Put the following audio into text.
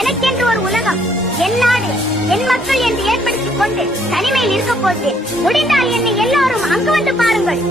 எனக்கென்று ஒரு உலகம், என் நாடு, என் மக்கள் என்று ஏற்படுத்திக் கொண்டு தனிமையில் இருக்க போட்டேன். முடிந்தால் என்னை எல்லாரும் அங்கு வந்து பாருங்கள்.